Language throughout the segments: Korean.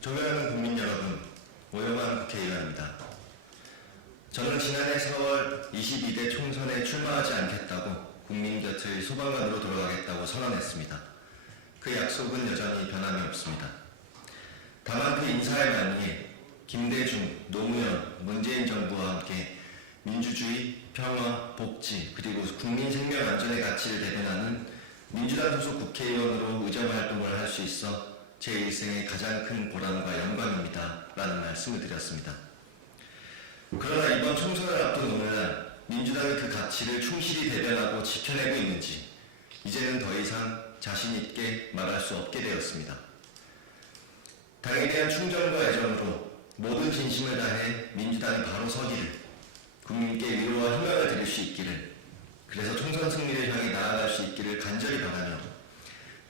존경하는 국민 여러분, 오영환 국회의원입니다. 저는 지난해 4월 22대 총선에 출마하지 않겠다고 국민 곁을 소방관으로 돌아가겠다고 선언했습니다. 그 약속은 여전히 변함이 없습니다. 다만 그 인사의 만리에 김대중, 노무현, 문재인 정부와 함께 민주주의, 평화, 복지, 그리고 국민 생명 안전의 가치를 대변하는 민주당 소속 국회의원으로 의정 활동을 할 수 있어 제 일생의 가장 큰 보람과 영광입니다. 라는 말씀을 드렸습니다. 그러나 이번 총선을 앞둔 오늘날 민주당이 그 가치를 충실히 대변하고 지켜내고 있는지 이제는 더 이상 자신 있게 말할 수 없게 되었습니다. 당에 대한 충정과 애정으로 모든 진심을 다해 민주당이 바로 서기를 국민께 위로와 희망을 드릴 수 있기를 그래서 총선 승리를 향해 나아갈 수 있기를 간절히 바라며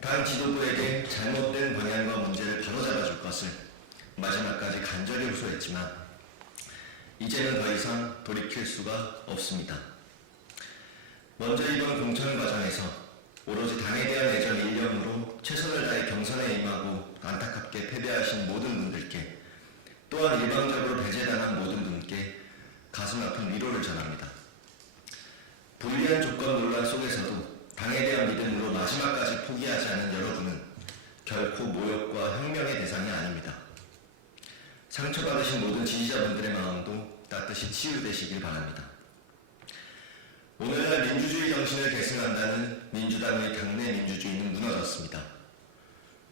당 지도부에게 잘못된 방향과 문제를 바로잡아줄 것을 마지막까지 간절히 호소했지만 이제는 더 이상 돌이킬 수가 없습니다. 먼저 이번 공천 과정에서 오로지 당에 대한 애정 일념으로 최선을 다해 경선에 임하고 안타깝게 패배하신 모든 분들께 또한 일방적으로 배제당한 모든 분께 가슴 아픈 위로를 전합니다. 불리한 조건 논란 속에서도 당에 대한 마지막까지 포기하지 않은 여러분은 결코 모욕과 혁명의 대상이 아닙니다. 상처받으신 모든 지지자분들의 마음도 따뜻이 치유되시길 바랍니다. 오늘날 민주주의 정신을 계승한다는 민주당의 당내 민주주의는 무너졌습니다.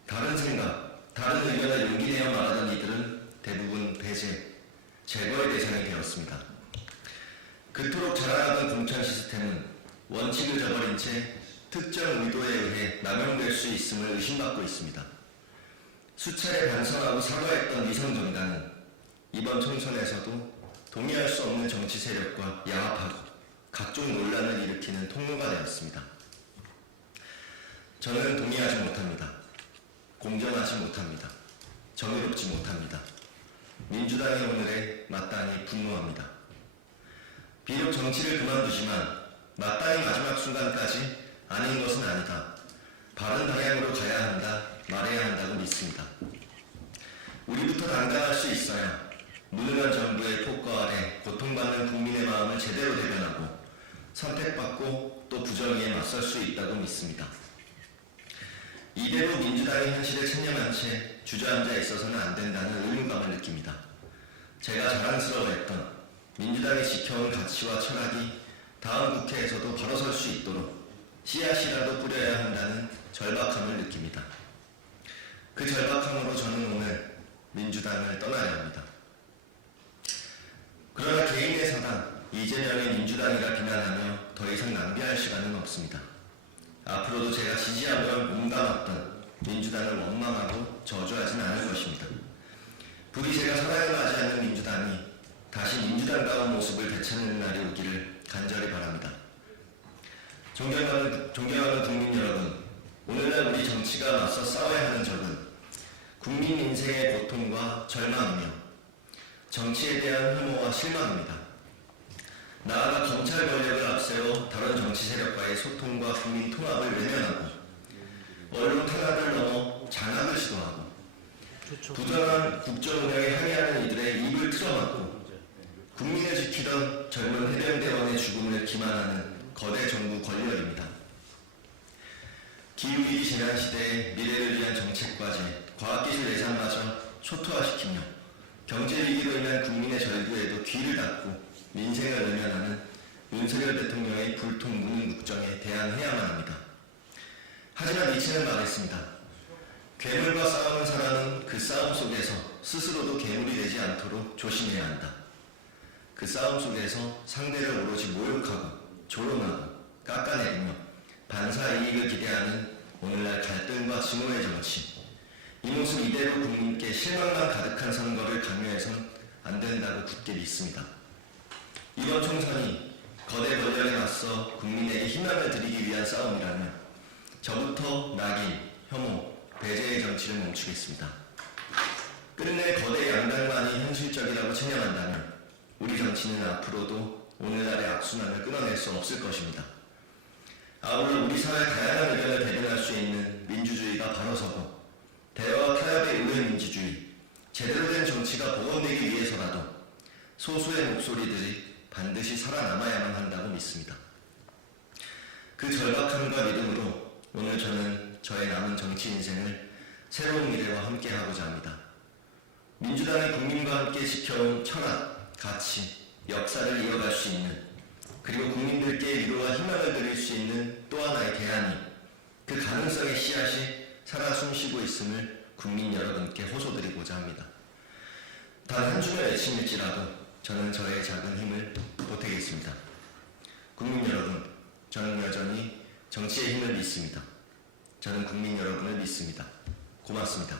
다른 생각, 다른 의견을 용기 내어 말하던 이들은 대부분 배제, 제거의 대상이 되었습니다. 그토록 자라나던 공천 시스템은 원칙을 저버린 채 특정 의도에 의해 남용될 수 있음을 의심받고 있습니다. 수차례 반성하고 사과했던 위성 정당은 이번 총선에서도 동의할 수 없는 정치 세력과 야합하고 각종 논란을 일으키는 통로가 되었습니다. 저는 동의하지 못합니다. 공정하지 못합니다. 정의롭지 못합니다. 민주당의 오늘에 마땅히 분노합니다. 비록 정치를 그만두지만 마땅히 마지막 순간까지 아닌 것은 아니다. 바른 방향으로 가야 한다. 말해야 한다고 믿습니다. 우리부터 당당할 수 있어야 무능한 정부의 폭거 아래 고통받는 국민의 마음을 제대로 대변하고 선택받고 또 부정의에 맞설 수 있다고 믿습니다. 이대로 민주당의 현실을 체념한 채 주저앉아 있어서는 안 된다는 의무감을 느낍니다. 제가 자랑스러워했던 민주당이 지켜온 가치와 철학이 다음 국회에서도 바로 설 수 있도록 씨앗이라도 뿌려야 한다는 절박함을 느낍니다. 그 절박함으로 저는 오늘 민주당을 떠나야 합니다. 그러나 개인의 사당, 이재명의 민주당이라 비난하며 더 이상 낭비할 시간은 없습니다. 앞으로도 제가 지지하며 몸담았던 민주당을 원망하고 저주하진 않을 것입니다. 부디 제가 사랑을 하지 않는 민주당이 다시 민주당다운 모습을 되찾는 날이 오기를 간절히 바랍니다. 존경하는, 존경하는 국민 여러분, 오늘날 우리 정치가 맞서 싸워야 하는 적은 국민 인생의 고통과 절망이며 정치에 대한 혐오와 실망입니다. 나아가 검찰 권력을 앞세워 다른 정치 세력과의 소통과 국민 통합을 외면하고 언론 탄압을 넘어 장악을 시도하고 부정한 국정 운영에 항의하는 이들의 입을 틀어막고 국민을 지키던 젊은 해병대원의 죽음을 기만하는 거대 정부 권력입니다. 기후위기 재난 시대의 미래를 위한 정책과제, 과학기술 예산마저 초토화시키며 경제위기로 인한 국민의 절규에도 귀를 닫고 민생을 외면하는 윤석열 대통령의 불통 무능 국정에 대항해야만 합니다. 하지만 이치는 말했습니다. 괴물과 싸우는 사람은 그 싸움 속에서 스스로도 괴물이 되지 않도록 조심해야 한다. 그 싸움 속에서 상대를 오로지 모욕하고 조롱하고 깎아내리며 반사 이익을 기대하는 오늘날 갈등과 증오의 정치. 이 모습 이대로 국민께 실망만 가득한 선거를 강요해선 안 된다고 굳게 믿습니다. 이번 총선이 거대 권력에 맞서 국민에게 희망을 드리기 위한 싸움이라면 저부터 낙인, 혐오, 배제의 정치를 멈추겠습니다. 끝내 거대 양당만이 현실적이라고 체념한다면 우리 정치는 앞으로도 오늘날의 악순환을 끊어낼 수 없을 것입니다. 아울러 우리 사회 다양한 의견을 대변할 수 있는 민주주의가 바로 서고 대화와 타협의 의회 민주주의, 제대로 된 정치가 복원되기 위해서라도 소수의 목소리들이 반드시 살아남아야만 한다고 믿습니다. 그 절박함과 믿음으로 오늘 저는 저의 남은 정치 인생을 새로운 미래와 함께 하고자 합니다. 민주당이 국민과 함께 지켜온 철학, 가치, 역사를 이어갈 수 있는 그리고 국민들께 위로와 희망을 드릴 수 있는 또 하나의 대안이 그 가능성의 씨앗이 살아 숨쉬고 있음을 국민 여러분께 호소드리고자 합니다. 단한 줌의 외침일지라도 저는 저의 작은 힘을 보태겠습니다. 국민 여러분, 저는 여전히 정치의 힘을 믿습니다. 저는 국민 여러분을 믿습니다. 고맙습니다.